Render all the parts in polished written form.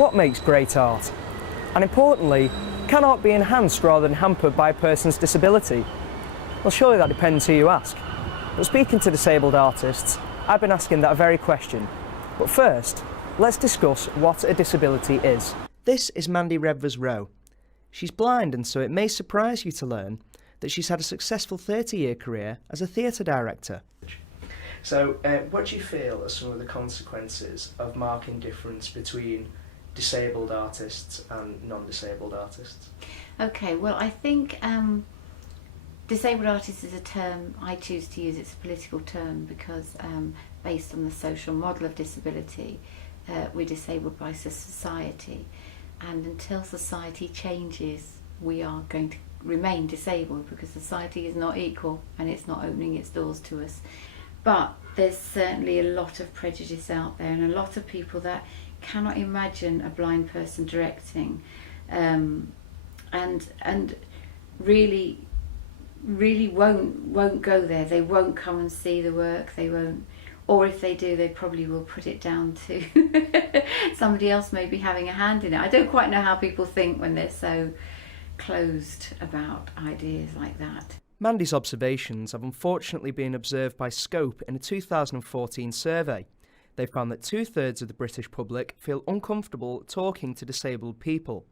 What makes great art? And importantly, can art be enhanced rather than hampered by a person's disability? Well, surely that depends who you ask. But speaking to disabled artists, I've been asking that very question. But first, let's discuss what a disability is. This is Mandy Redvers Rowe. She's blind, and so it may surprise you to learn that she's had a successful 30-year career as a theatre director. So, what do you feel are some of the consequences of marking difference between disabled artists and non-disabled artists? Okay, well, I think disabled artist is a term I choose to use. It's a political term because based on the social model of disability, we're disabled by society, and until society changes, we are going to remain disabled because society is not equal and it's not opening its doors to us. But there's certainly a lot of prejudice out there, and a lot of people that cannot imagine a blind person directing, and really won't go there. They won't come and see the work. They won't, or if they do, they probably will put it down to somebody else maybe having a hand in it. I don't quite know how people think when they're so closed about ideas like that. Mandy's observations have unfortunately been observed by Scope in a 2014 survey. They found that 2/3 of the British public feel uncomfortable talking to disabled people,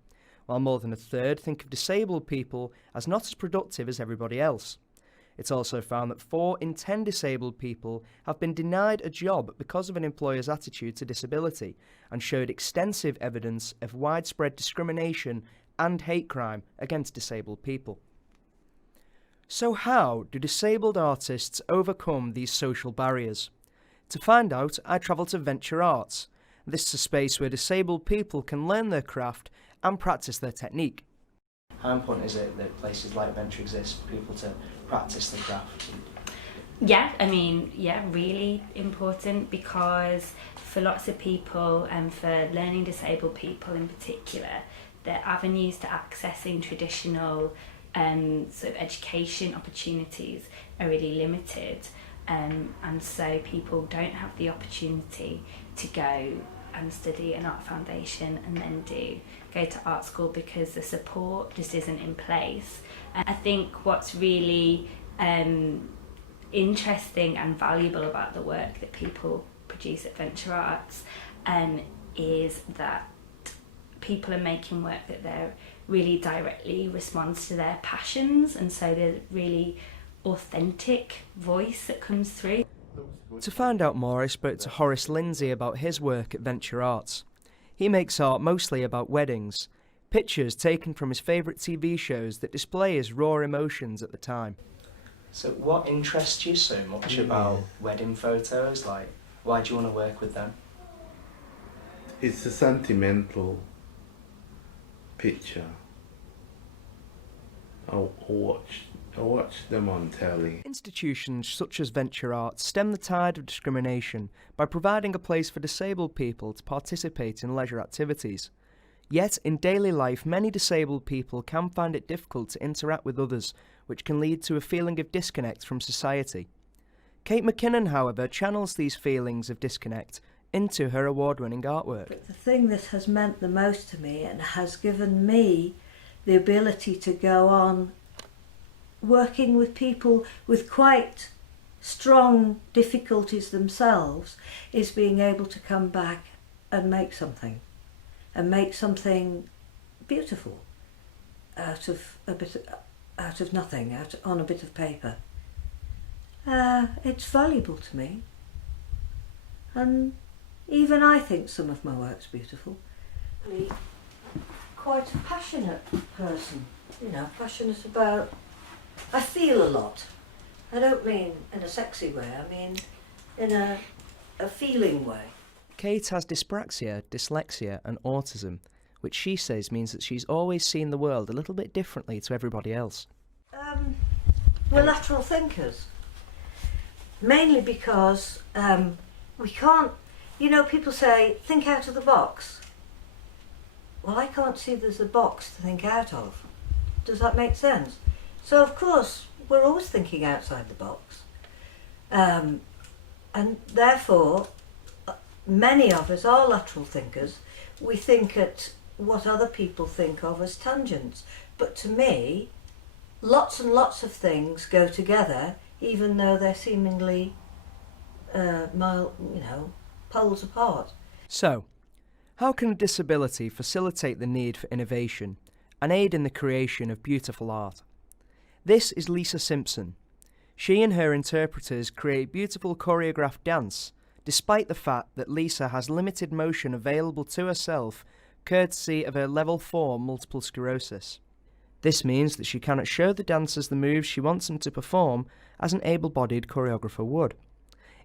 while more than 1/3 think of disabled people as not as productive as everybody else. It's also found that 4 in 10 disabled people have been denied a job because of an employer's attitude to disability, and showed extensive evidence of widespread discrimination and hate crime against disabled people. So how do disabled artists overcome these social barriers? To find out, I travelled to Venture Arts. This is a space where disabled people can learn their craft and practice their technique. How important is it that places like Venture exist for people to practice their craft? Yeah, really important, because for lots of people, and for learning disabled people in particular, their avenues to accessing traditional sort of education opportunities are really limited, and so people don't have the opportunity to go and study an art foundation and then go to art school because the support just isn't in place. And I think what's really interesting and valuable about the work that people produce at Venture Arts is that people are making work that they're really directly responds to their passions, and so there's really authentic voice that comes through. To find out more, I spoke to Horace Lyndsay about his work at Venture Arts. He makes art mostly about weddings, pictures taken from his favourite TV shows that display his raw emotions at the time. So what interests you so much about wedding photos? Like, why do you want to work with them? It's a sentimental picture. I watch them on telly. Institutions such as Venture Arts stem the tide of discrimination by providing a place for disabled people to participate in leisure activities. Yet, in daily life, many disabled people can find it difficult to interact with others, which can lead to a feeling of disconnect from society. Kate Mckinnen, however, channels these feelings of disconnect into her award-winning artwork. But the thing that has meant the most to me and has given me the ability to go on working with people with quite strong difficulties themselves is being able to come back and make something beautiful out of nothing, on a bit of paper. It's valuable to me, and even I think some of my work's beautiful. Quite a passionate person, passionate about. I feel a lot. I don't mean in a sexy way, I mean in a feeling way. Kate has dyspraxia, dyslexia and autism, which she says means that she's always seen the world a little bit differently to everybody else. We're lateral thinkers. Mainly because we can't, people say, think out of the box. Well, I can't see there's a box to think out of. Does that make sense? So, of course, we're always thinking outside the box. And therefore, many of us are lateral thinkers, we think at what other people think of as tangents. But to me, lots and lots of things go together, even though they're seemingly poles apart. So, how can a disability facilitate the need for innovation and aid in the creation of beautiful art? This is Lisa Simpson. She and her interpreters create beautiful choreographed dance, despite the fact that Lisa has limited motion available to herself courtesy of her level 4 multiple sclerosis. This means that she cannot show the dancers the moves she wants them to perform as an able-bodied choreographer would.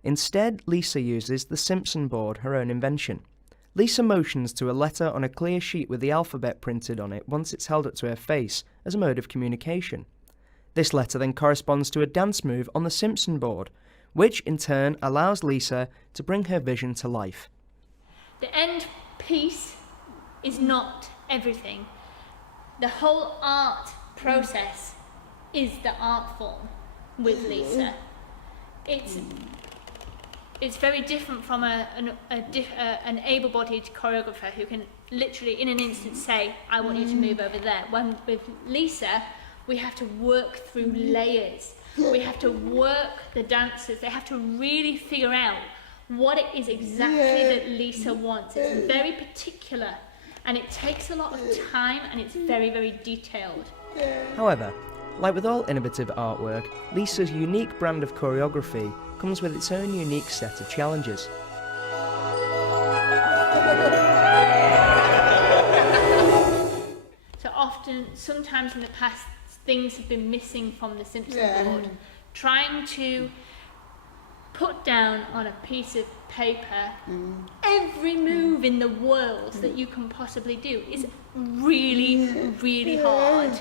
Instead, Lisa uses the Simpson board, her own invention. Lisa motions to a letter on a clear sheet with the alphabet printed on it once it's held up to her face as a mode of communication. This letter then corresponds to a dance move on the Simpson board, which in turn allows Lisa to bring her vision to life. The end piece is not everything. The whole art process is the art form with Lisa. It's very different from an able-bodied choreographer who can literally in an instant say, I want you to move over there. When with Lisa, we have to work through layers. We have to work the dancers. They have to really figure out what it is exactly that Lisa wants. It's very particular, and it takes a lot of time, and it's very, very detailed. However, like with all innovative artwork, Lisa's unique brand of choreography comes with its own unique set of challenges. So often, sometimes in the past, things have been missing from the Simpson board. Trying to put down on a piece of paper every move in the world that you can possibly do is really, really hard.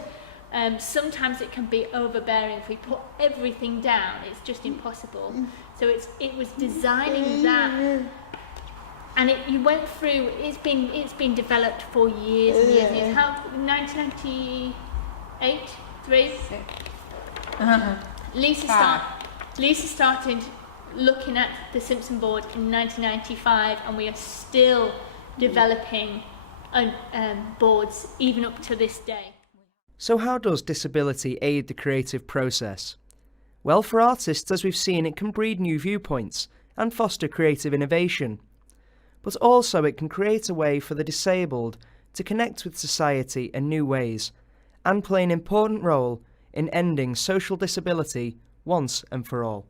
Sometimes it can be overbearing. If we put everything down, it's just impossible. So it was designing that, and you went through. It's been developed for years and years and years. How 1998, 3. Lisa started looking at the Simpson board in 1995, and we are still developing boards even up to this day. So how does disability aid the creative process? Well, for artists, as we've seen, it can breed new viewpoints and foster creative innovation. But also it can create a way for the disabled to connect with society in new ways and play an important role in ending social disability once and for all.